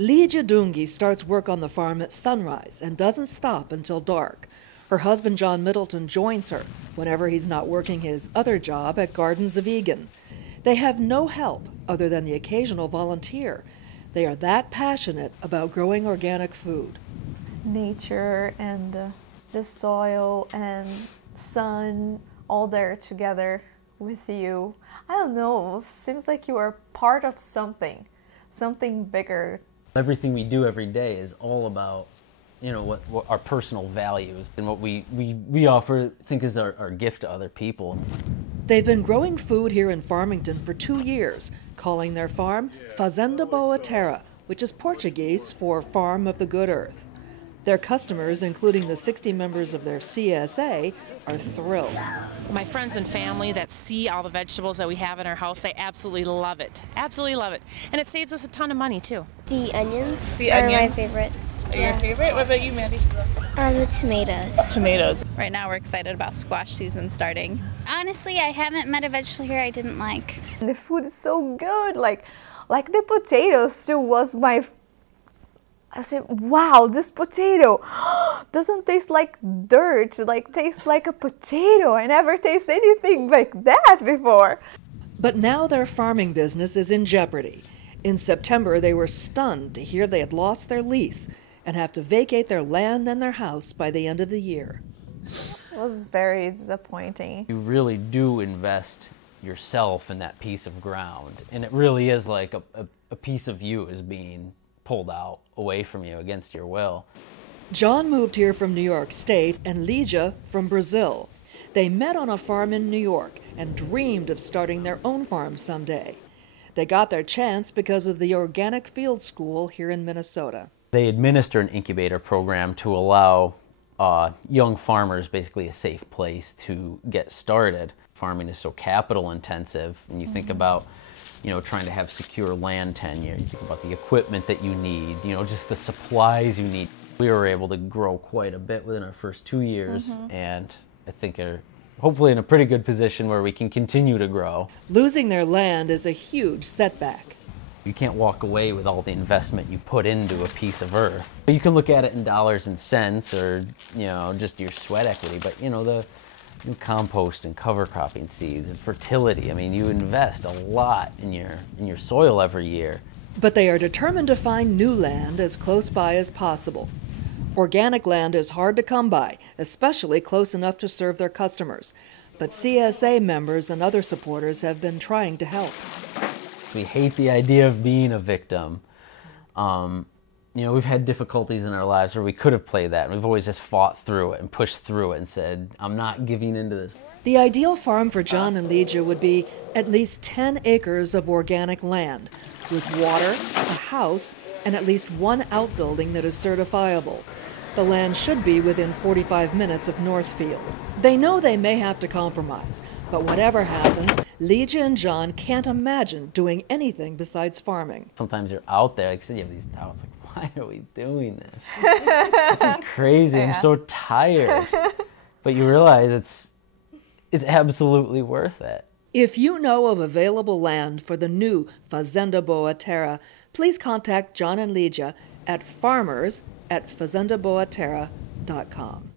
Lydia Dungi starts work on the farm at sunrise and doesn't stop until dark. Her husband, John Middleton, joins her whenever he's not working his other job at Gardens of Egan. They have no help other than the occasional volunteer. They are that passionate about growing organic food. Nature and the soil and sun, all there together with you. I don't know, seems like you are part of something bigger. Everything we do every day is all about, what our personal values and what we offer, think is our gift to other people. They've been growing food here in Farmington for 2 years, calling their farm Fazenda Boa Terra, which is Portuguese for Farm of the Good Earth. Their customers, including the 60 members of their CSA, are thrilled. My friends and family that see all the vegetables that we have in our house, they absolutely love it. Absolutely love it. And it saves us a ton of money, too. The onions are my favorite. Are your favorite? What about you, Mandy? The tomatoes. Tomatoes. Right now we're excited about squash season starting. Honestly, I haven't met a vegetable here I didn't like. The food is so good, like the potatoes too was my... I said, wow, this potato doesn't taste like dirt, tastes like a potato. I never tasted anything like that before. But now their farming business is in jeopardy. In September, they were stunned to hear they had lost their lease and have to vacate their land and their house by the end of the year. It was very disappointing. You really do invest yourself in that piece of ground, and it really is like a piece of you is being pulled out away from you against your will. John moved here from New York State and Lydia from Brazil. They met on a farm in New York and dreamed of starting their own farm someday. They got their chance because of the Organic Field School here in Minnesota. They administer an incubator program to allow young farmers basically a safe place to get started. Farming is so capital intensive, and you think about trying to have secure land tenure. You think about the equipment that you need, just the supplies you need. We were able to grow quite a bit within our first 2 years, and I think are hopefully in a pretty good position where we can continue to grow. Losing their land is a huge setback. You can't walk away with all the investment you put into a piece of earth. You can look at it in dollars and cents or, just your sweat equity, but the compost and cover cropping seeds and fertility. I mean, you invest a lot in your soil every year. But they are determined to find new land as close by as possible. Organic land is hard to come by, especially close enough to serve their customers. But CSA members and other supporters have been trying to help. We hate the idea of being a victim. We've had difficulties in our lives where we could have played that, and we've always just fought through it and pushed through it and said, I'm not giving into this. The ideal farm for John and Lydia would be at least 10 acres of organic land, with water, a house, and at least one outbuilding that is certifiable. The land should be within 45 minutes of Northfield. They know they may have to compromise, but whatever happens, Lydia and John can't imagine doing anything besides farming. Sometimes you're out there, like I said, you have these doubts, like, why are we doing this? This is crazy, yeah. I'm so tired. But you realize it's absolutely worth it. If you know of available land for the new Fazenda Boa Terra, please contact John and Lydia at farmers@fazendaboaterra.com.